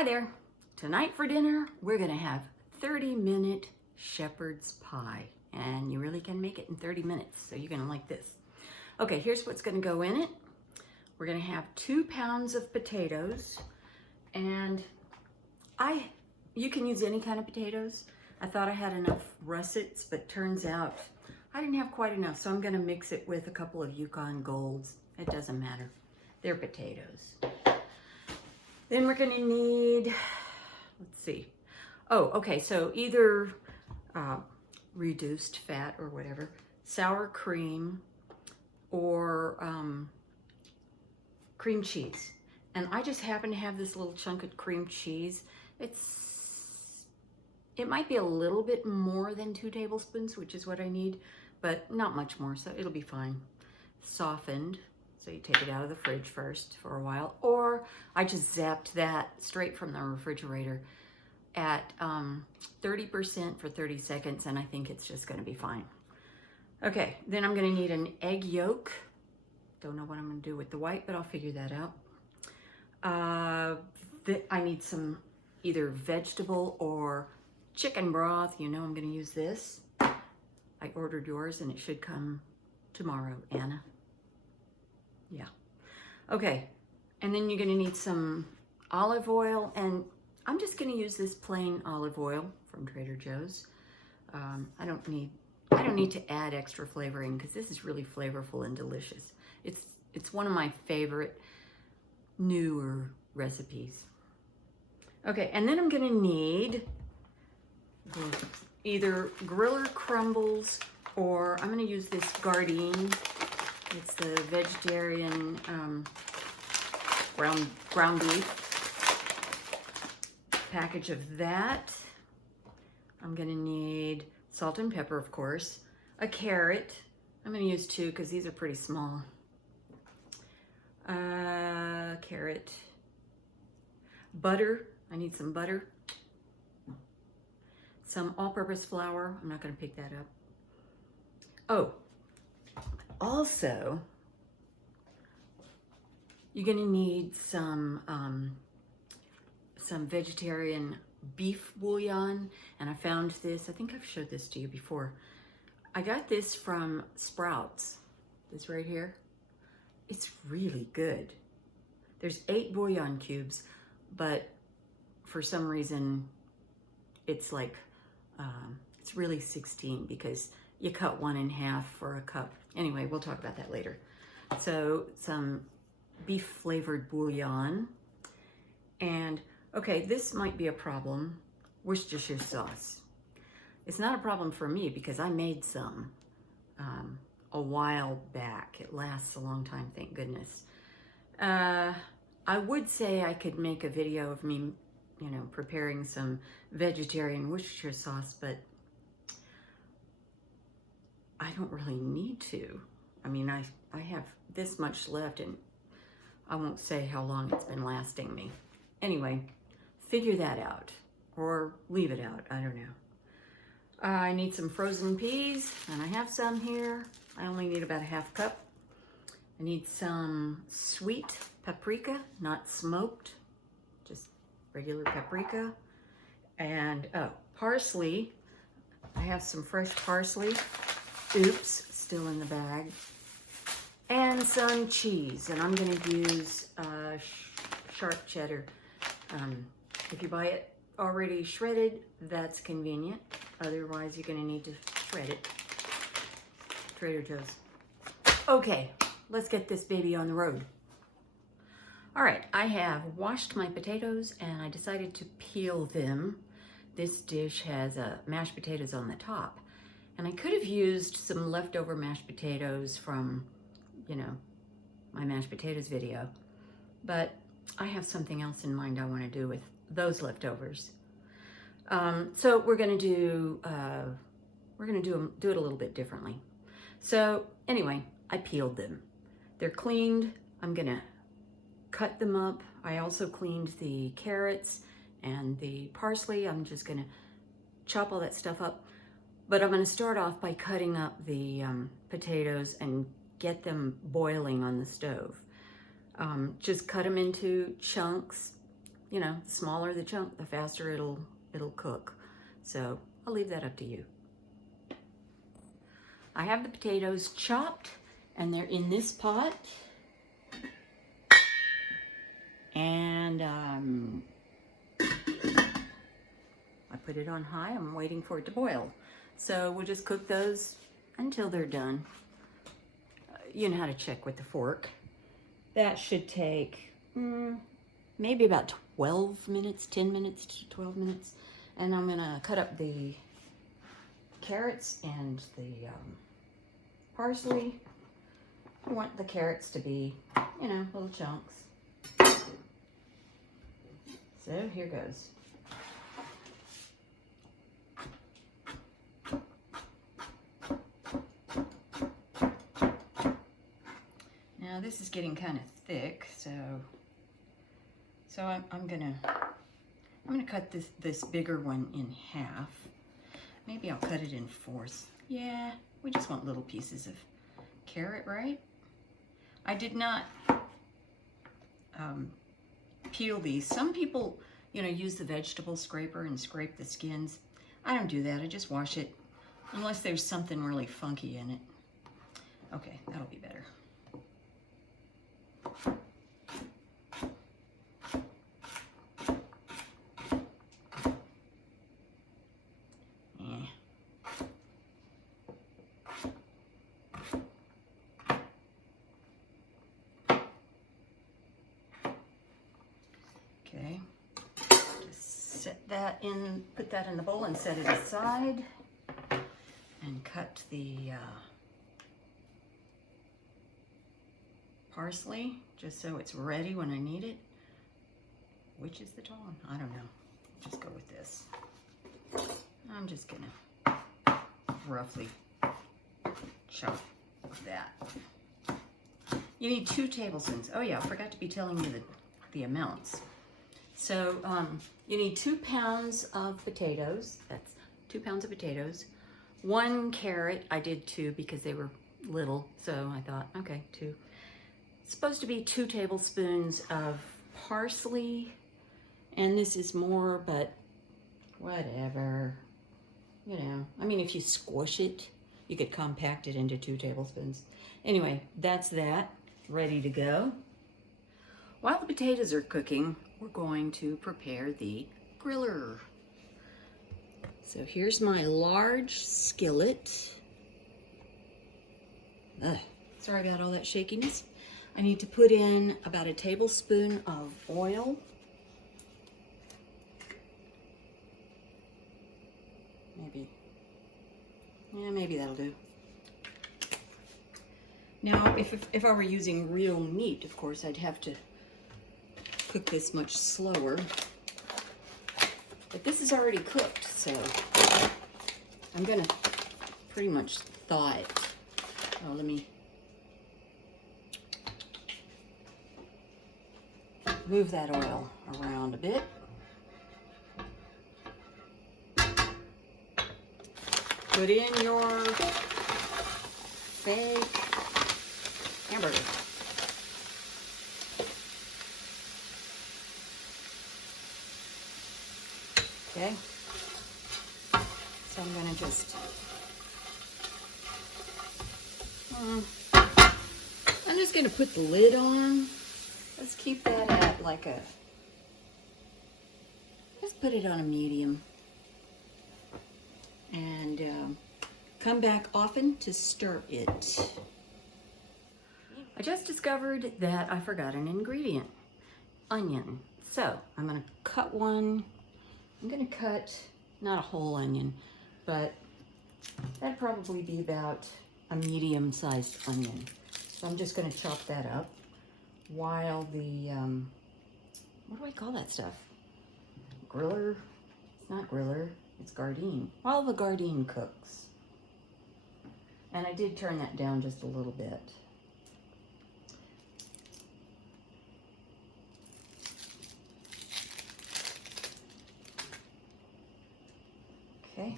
Hi there. Tonight for dinner, we're gonna have 30-minute shepherd's pie. And you really can make it in 30 minutes, so you're gonna like this. Okay, here's what's gonna go in it. We're gonna have 2 pounds of potatoes, and you can use any kind of potatoes. I thought I had enough russets, but turns out I didn't have quite enough, so I'm gonna mix it with a couple of Yukon Golds. It doesn't matter, they're potatoes. Then we're gonna need, let's see. Oh, okay, so either reduced fat or whatever, sour cream, or cream cheese. And I just happen to have this little chunk of cream cheese. It might be a little bit more than 2 tablespoons, which is what I need, but not much more, so it'll be fine. Softened. So you take it out of the fridge first for a while, or I just zapped that straight from the refrigerator at 30% for 30 seconds, and I think it's just gonna be fine. Okay, then I'm gonna need an egg yolk. Don't know what I'm gonna do with the white, but I'll figure that out. I need some either vegetable or chicken broth. You know I'm gonna use this. I ordered yours and it should come tomorrow, Anna. Yeah. Okay, and then you're gonna need some olive oil, and I'm just gonna use this plain olive oil from Trader Joe's. I don't need to add extra flavoring because this is really flavorful and delicious. It's one of my favorite newer recipes. Okay, and then I'm gonna need either griller crumbles, or I'm gonna use this Gardein. It's the vegetarian ground beef package of that. I'm gonna need salt and pepper, of course, a carrot. I'm gonna use 2 because these are pretty small. Carrot, butter. I need some butter. Some all-purpose flour. I'm not gonna pick that up. Oh. Also, you're gonna need some vegetarian beef bouillon, and I found this. I think I've showed this to you before. I got this from Sprouts, this right here. It's really good. There's 8 bouillon cubes, but for some reason, it's like, it's really 16 because you cut 1 in half for a cup. Anyway, we'll talk about that later. So some beef flavored bouillon. And okay, this might be a problem. Worcestershire sauce. It's not a problem for me because I made some a while back. It lasts a long time, thank goodness. I would say I could make a video of me, preparing some vegetarian Worcestershire sauce, but I don't really need to. I mean, I have this much left, and I won't say how long it's been lasting me. Anyway, figure that out, or leave it out, I don't know. I need some frozen peas, and I have some here. I only need about a ½ cup. I need some sweet paprika, not smoked, just regular paprika. And parsley. I have some fresh parsley. Oops, still in the bag. And some cheese, and I'm gonna use sharp cheddar. If you buy it already shredded, that's convenient. Otherwise, you're gonna need to shred it. Trader Joe's. Okay, let's get this baby on the road. All right, I have washed my potatoes and I decided to peel them. This dish has mashed potatoes on the top. And I could have used some leftover mashed potatoes from, my mashed potatoes video, but I have something else in mind I want to do with those leftovers. So we're gonna do it a little bit differently. So anyway, I peeled them. They're cleaned. I'm gonna cut them up. I also cleaned the carrots and the parsley. I'm just gonna chop all that stuff up. But I'm gonna start off by cutting up the potatoes and get them boiling on the stove. Just cut them into chunks you know, the smaller the chunk, the faster it'll cook. So I'll leave that up to you. I have the potatoes chopped and they're in this pot. And I put it on high. I'm waiting for it to boil. So we'll just cook those until they're done. You know how to check with the fork. That should take maybe about 12 minutes, 10 minutes to 12 minutes. And I'm gonna cut up the carrots and the parsley. I want the carrots to be, you know, little chunks. So here goes. Now this is getting kind of thick, so I'm gonna cut this bigger one in half. Maybe I'll cut it in fourths. Yeah, we just want little pieces of carrot, right? I did not peel these. Some people, you know, use the vegetable scraper and scrape the skins. I don't do that. I just wash it, unless there's something really funky in it. Okay, that'll be better. Okay, just set that in, put that in the bowl and set it aside, and cut the parsley just so it's ready when I need it. Which is the tall one? I don't know. Just go with this. I'm just gonna roughly chop that. You need 2 tablespoons. Oh yeah, I forgot to be telling you the amounts. So you need 2 pounds of potatoes. That's 2 pounds of potatoes. 1 carrot. I did 2 because they were little, so I thought, okay, 2. It's supposed to be 2 tablespoons of parsley, and this is more, but whatever. You know, I mean, if you squish it, you could compact it into 2 tablespoons. Anyway, that's that, ready to go. While the potatoes are cooking, we're going to prepare the griller. So here's my large skillet. Sorry about all that shakiness. I need to put in about a tablespoon of oil. Maybe that'll do. Now, if I were using real meat, of course, I'd have to cook this much slower. But this is already cooked, so I'm gonna pretty much thaw it. Oh, let me move that oil around a bit. Put in your fake hamburger. Okay. So I'm gonna just, I'm just gonna put the lid on. Let's keep that at like a, let's put it on a medium. And come back often to stir it. I just discovered that I forgot an ingredient, onion. So I'm gonna cut one. I'm gonna cut, not a whole onion, but that'd probably be about a medium-sized onion. So I'm just gonna chop that up while the, what do I call that stuff? Griller? It's not griller. It's Gardein. While the Gardein cooks. And I did turn that down just a little bit. Okay.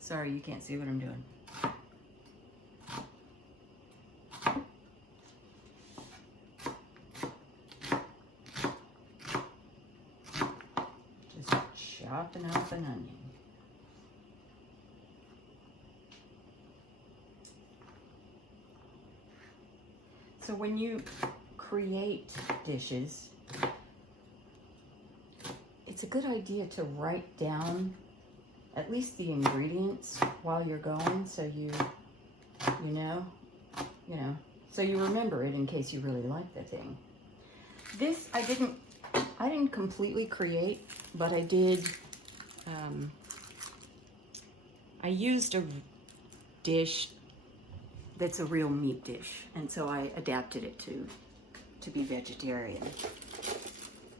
Sorry, you can't see what I'm doing. chopping up an onion. So when you create dishes, it's a good idea to write down at least the ingredients while you're going, so you know, so you remember it in case you really like the thing. This I didn't completely create, but I did. I used a dish that's a real meat dish, and so I adapted it to be vegetarian.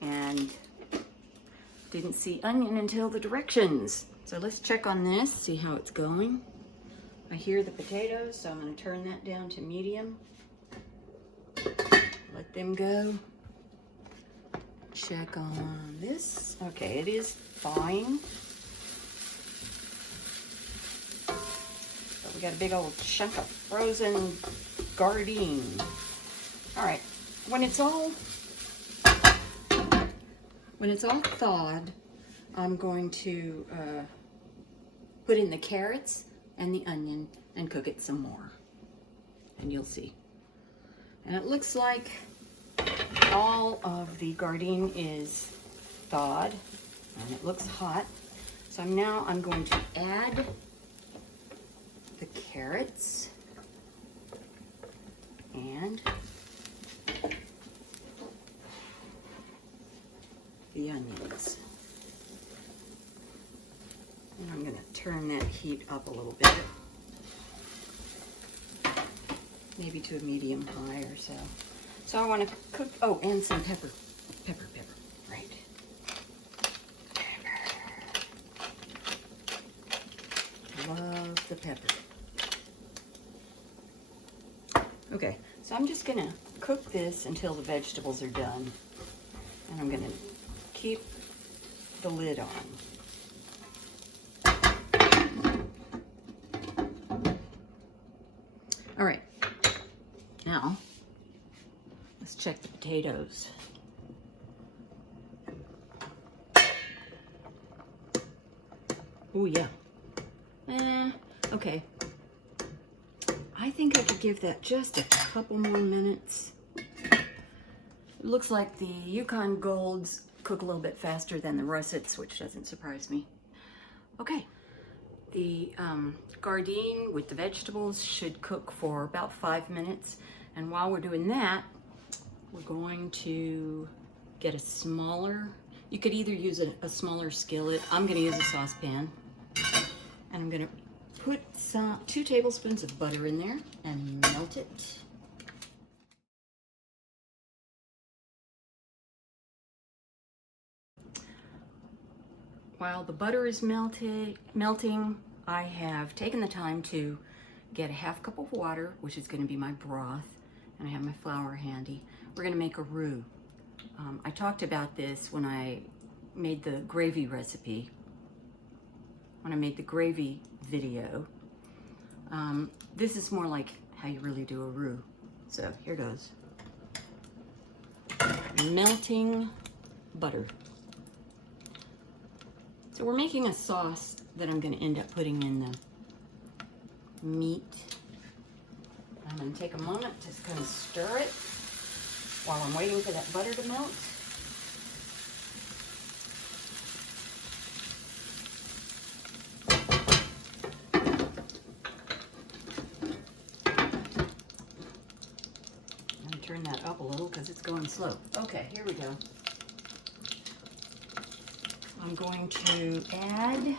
And didn't see onion until the directions. So let's check on this, see how it's going. I hear the potatoes, so I'm going to turn that down to medium. Let them go. Check on this. Okay, it is fine. So we got a big old chunk of frozen Gardein. All right, when it's all thawed, I'm going to put in the carrots and the onion and cook it some more, and you'll see. And it looks like all of the Gardein is thawed, and it looks hot. So I'm going to add the carrots and the onions. And I'm going to turn that heat up a little bit, maybe to a medium high or so. So I want to cook, oh, and some pepper, right. Love the pepper. Okay, so I'm just going to cook this until the vegetables are done, and I'm going to keep the lid on. All right, now let's check the potatoes. Oh yeah, okay. I think I could give that just a couple more minutes. It looks like the Yukon Golds cook a little bit faster than the russets, which doesn't surprise me. Okay, the Gardein with the vegetables should cook for about 5 minutes. And while we're doing that, we're going to get a smaller, you could either use a smaller skillet. I'm gonna use a saucepan. And I'm gonna put 2 tablespoons of butter in there and melt it. While the butter is melting, I have taken the time to get a half cup of water, which is going to be my broth, and I have my flour handy. We're going to make a roux. I talked about this when I made the gravy recipe, when I made the gravy video. This is more like how you really do a roux. So here goes. Melting butter. So we're making a sauce that I'm going to end up putting in the meat. I'm going to take a moment to kind of stir it while I'm waiting for that butter to melt. I'm going to turn that up a little because it's going slow. Okay, here we go. I'm going to add,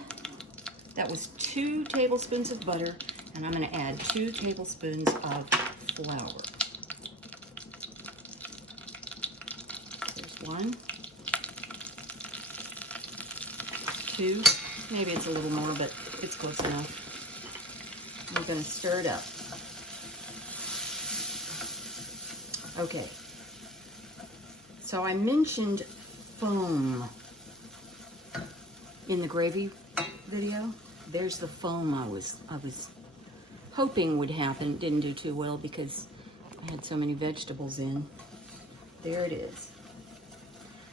that was 2 tablespoons of butter, and I'm going to add 2 tablespoons of flour. There's 1, 2, maybe it's a little more, but it's close enough. I'm going to stir it up. Okay, so I mentioned foam in the gravy video. There's the foam I was hoping would happen. Didn't do too well because I had so many vegetables in. There it is.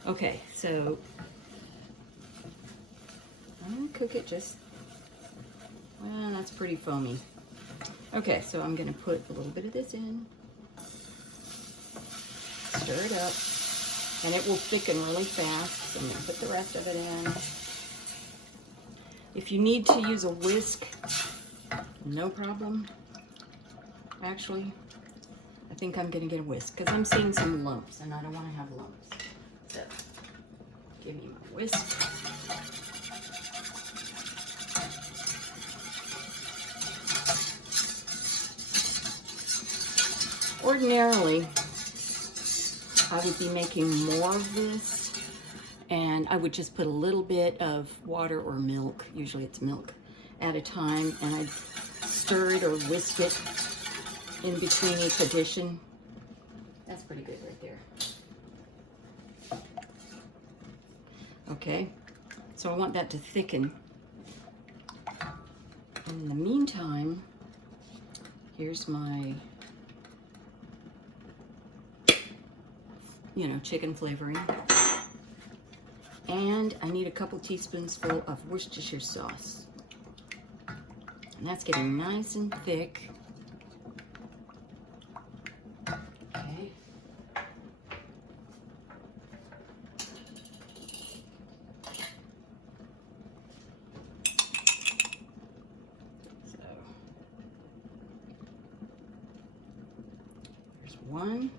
Okay, so And cook it just, well, that's pretty foamy. Okay, so I'm gonna put a little bit of this in. Stir it up, and it will thicken really fast. So I'm gonna put the rest of it in. If you need to use a whisk, no problem. Actually, I think I'm gonna get a whisk because I'm seeing some lumps and I don't wanna have lumps. So, give me my whisk. Ordinarily, I would be making more of this, and I would just put a little bit of water or milk, usually it's milk, at a time, and I'd stir it or whisk it in between each addition. That's pretty good right there. Okay, so I want that to thicken. And in the meantime, here's my chicken flavoring. And I need a couple teaspoonsful of Worcestershire sauce. And that's getting nice and thick. Okay. So, there's one.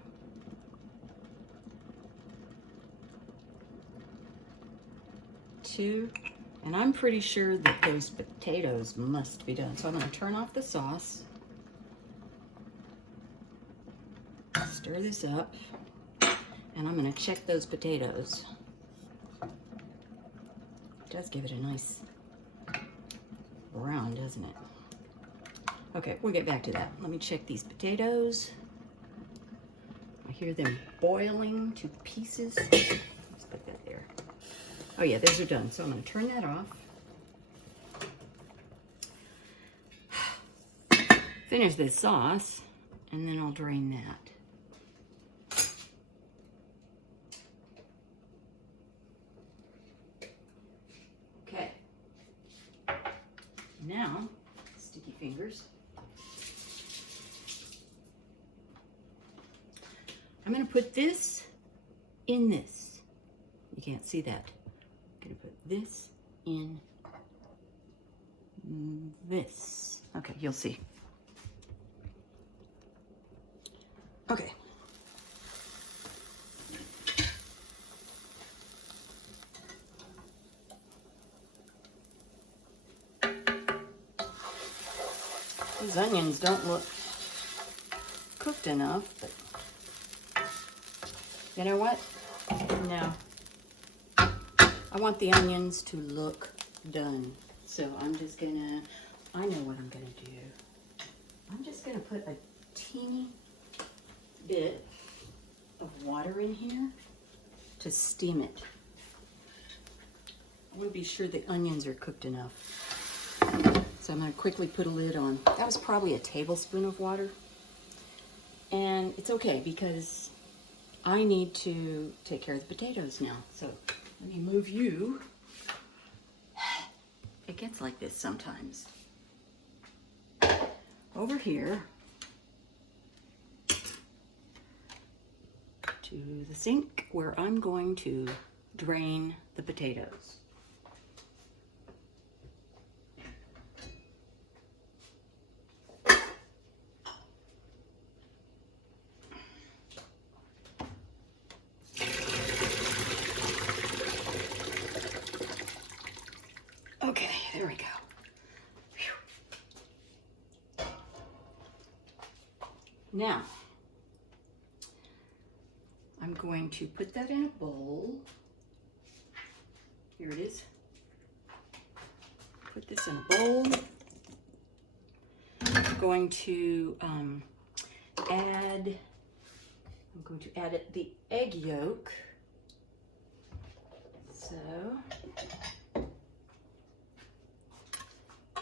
2, and I'm pretty sure that those potatoes must be done. So I'm going to turn off the sauce, stir this up, and I'm going to check those potatoes. It does give it a nice brown, doesn't it? Okay, we'll get back to that. Let me check these potatoes. I hear them boiling to pieces. Let's put that there. Oh yeah, those are done. So I'm going to turn that off. Finish this sauce, and then I'll drain that. Okay. Now, sticky fingers. I'm going to put this in this. You can't see that. I'm going to put this in this. Okay, you'll see. Okay. These onions don't look cooked enough, but you know what? No. I want the onions to look done. So I'm just gonna, I know what I'm gonna do. I'm just gonna put a teeny bit of water in here to steam it. I want to be sure the onions are cooked enough. So I'm gonna quickly put a lid on. That was probably a tablespoon of water. And it's okay because I need to take care of the potatoes now. So let me move you. It gets like this sometimes. Over here to the sink where I'm going to drain the potatoes. Okay, there we go. Whew. Now, I'm going to put that in a bowl. Here it is. Put this in a bowl. I'm going to add the egg yolk. So,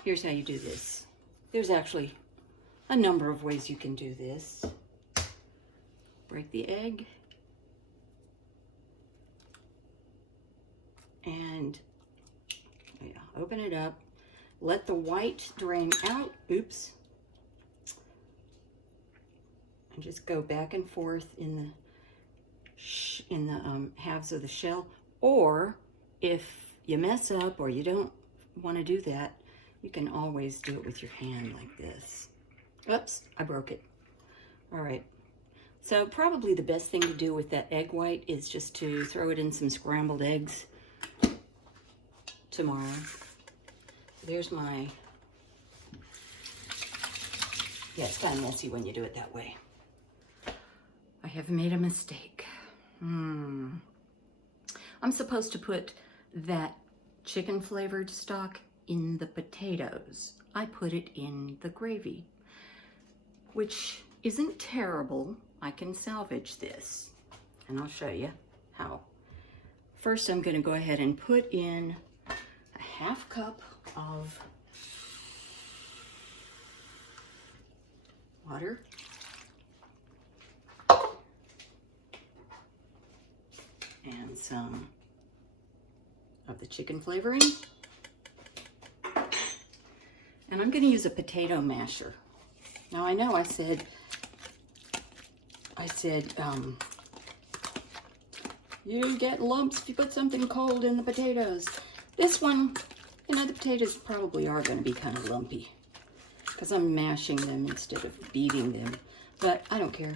here's how you do this. There's actually a number of ways you can do this. Break the egg. And, yeah, open it up, let the white drain out, oops, and just go back and forth in the halves of the shell. Or if you mess up or you don't want to do that, you can always do it with your hand like this. Oops, I broke it. All right. So probably the best thing to do with that egg white is just to throw it in some scrambled eggs tomorrow. There's my, yeah, it's kind of messy when you do it that way. I have made a mistake. I'm supposed to put that chicken flavored stock in the potatoes. I put it in the gravy, which isn't terrible. I can salvage this, and I'll show you how. First, I'm going to go ahead and put in a half cup of water. And some of the chicken flavoring. And I'm going to use a potato masher. Now I know I said you get lumps if you put something cold in the potatoes. This one, you know, the potatoes probably are going to be kind of lumpy because I'm mashing them instead of beating them. But I don't care.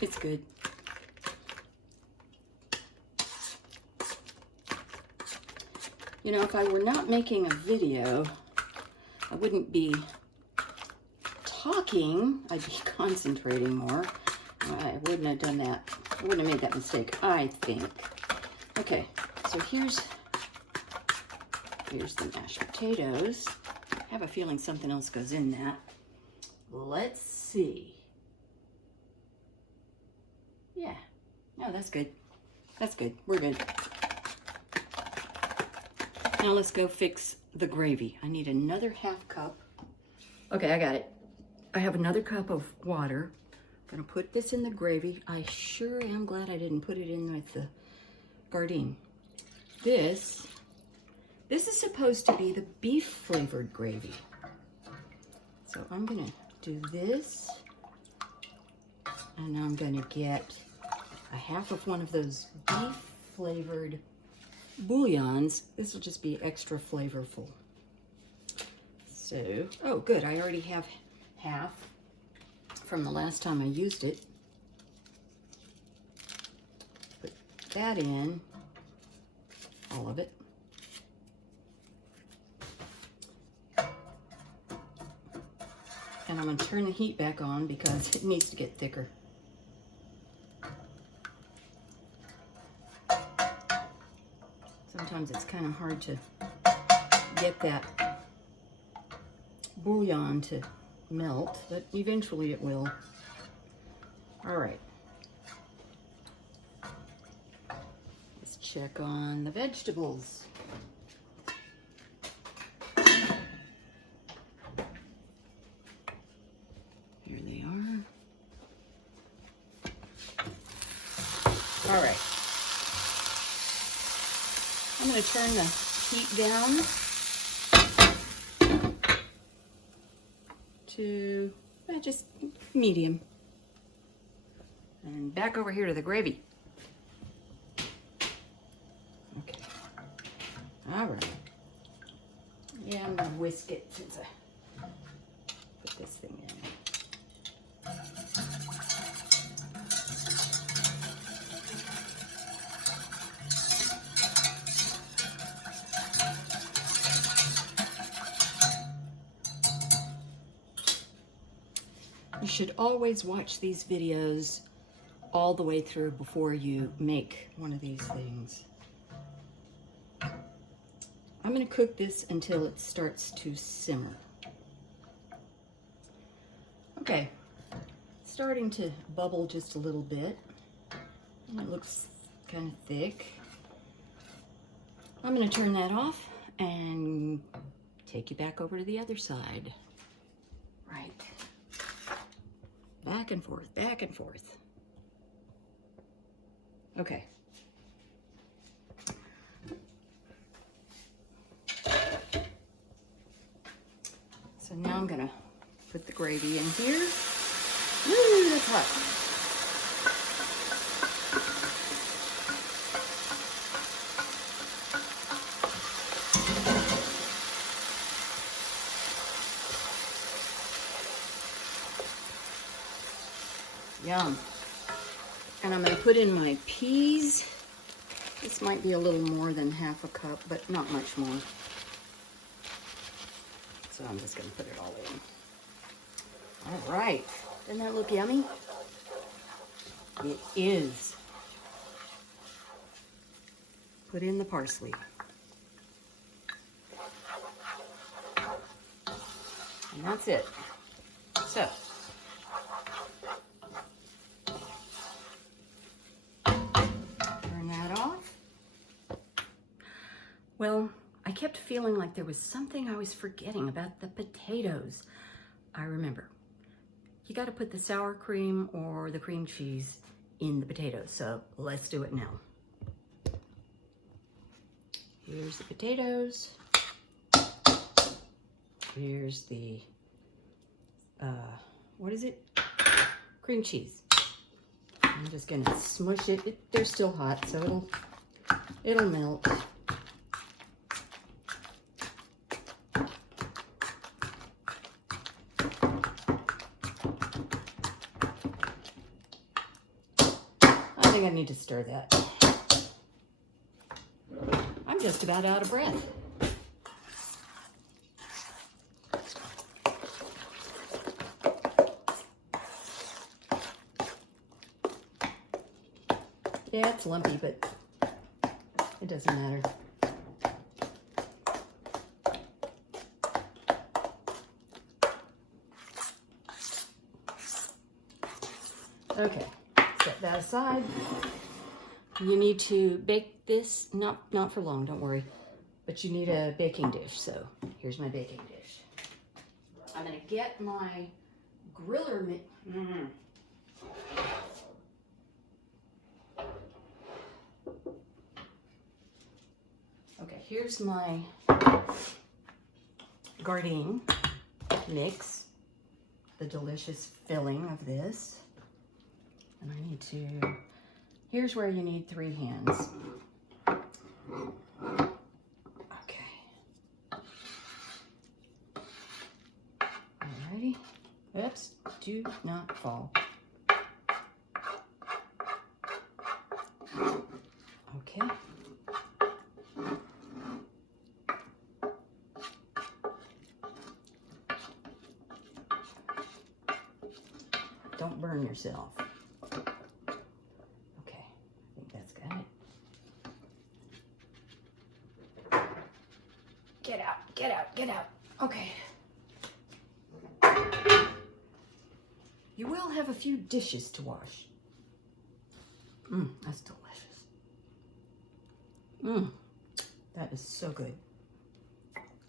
It's good. You know, if I were not making a video, I wouldn't be talking. I'd be concentrating more. I wouldn't have done that. I wouldn't have made that mistake, I think. Okay, so here's the mashed potatoes. I have a feeling something else goes in that. Let's see. Yeah, no, that's good. That's good, we're good. Now let's go fix the gravy. I need another half cup. Okay, I got it. I have another cup of water. I'm gonna put this in the gravy. I sure am glad I didn't put it in with the Gardein. This is supposed to be the beef flavored gravy. So I'm gonna do this, and I'm gonna get a half of one of those beef flavored bouillons. This will just be extra flavorful. So, oh good, I already have half from the last time I used it. Put that in, all of it. And I'm going to turn the heat back on because it needs to get thicker. Sometimes it's kind of hard to get that bouillon to melt, but eventually it will. All right. Let's check on the vegetables. Here they are. All right. I'm going to turn the heat down to just medium. And back over here to the gravy. Okay. All right. Yeah, I'm going to whisk it since I put this thing in. You should always watch these videos all the way through before you make one of these things. I'm going to cook this until it starts to simmer. Okay, starting to bubble just a little bit. It looks kind of thick. I'm going to turn that off and take you back over to the other side. Right. Back and forth, back and forth. Okay. So now I'm gonna put the gravy in here. Woo, that's hot. Yum. And I'm going to put in my peas. This might be a little more than half a cup, but not much more. So I'm just going to put it all in. All right. Doesn't that look yummy? It is. Put in the parsley. And that's it. So. Well, I kept feeling like there was something I was forgetting about the potatoes. I remember. You got to put the sour cream or the cream cheese in the potatoes. So let's do it now. Here's the potatoes. Here's the, what is it? Cream cheese. I'm just going to smush it. They're still hot, so it'll melt. I need to stir that. I'm just about out of breath. Yeah, it's lumpy, but it doesn't matter. Okay. Set that aside. You need to bake this, not for long, don't worry, but you need a baking dish. So here's my baking dish. I'm gonna get my griller Okay, here's my Gardein mix, the delicious filling of this. And I need to, here's where you need 3 hands. Okay. Alrighty. Oops, do not fall. Okay. Don't burn yourself. Get out. Okay. You will have a few dishes to wash. That's delicious. That is so good.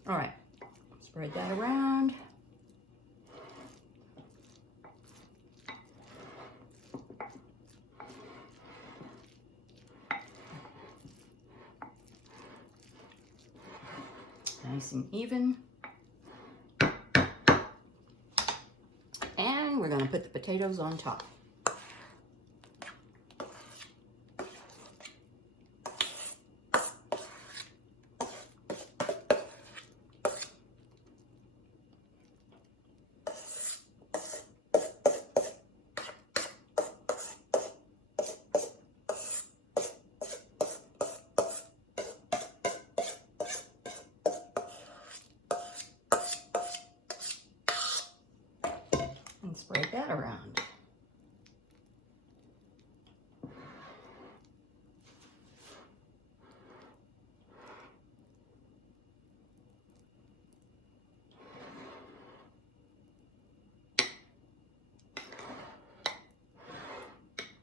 All right, spread that around. Nice and even. And we're going to put the potatoes on top. And spread that around.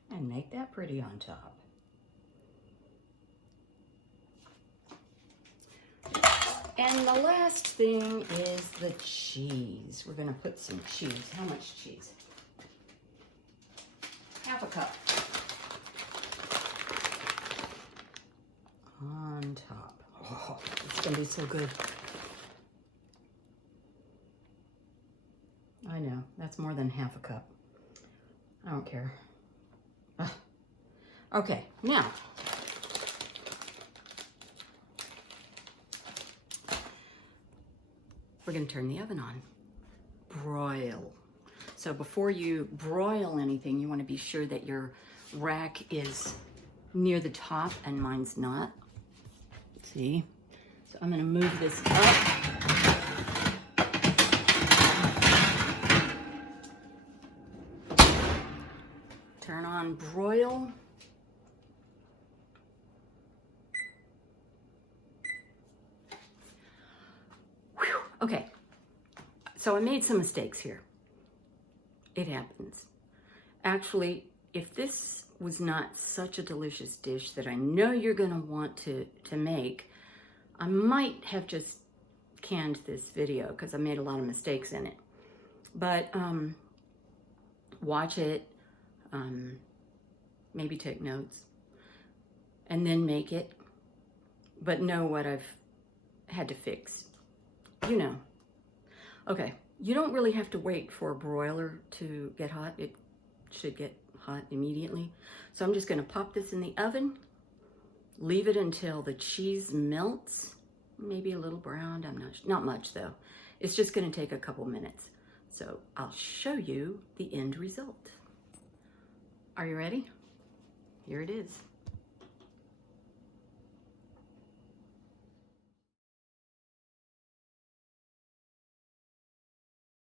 And make that pretty on top. And the last thing is the cheese. We're going to put some cheese. How much cheese? Half a cup. On top. Oh, it's going to be so good. I know, that's more than half a cup. I don't care. Ugh. Okay, now, we're gonna turn the oven on. Broil. So before you broil anything, you wanna be sure that your rack is near the top, and mine's not. See? So I'm gonna move this up. Turn on broil. Whew. Okay, so I made some mistakes here. It happens. Actually, if this was not such a delicious dish that I know you're gonna want to make, I might have just canned this video because I made a lot of mistakes in it. But watch it, maybe take notes, and then make it, but know what I've had to fix. You know. Okay, you don't really have to wait for a broiler to get hot. It should get hot immediately. So I'm just gonna pop this in the oven, leave it until the cheese melts, maybe a little browned, not much though. It's just gonna take a couple minutes. So I'll show you the end result. Are you ready? Here it is.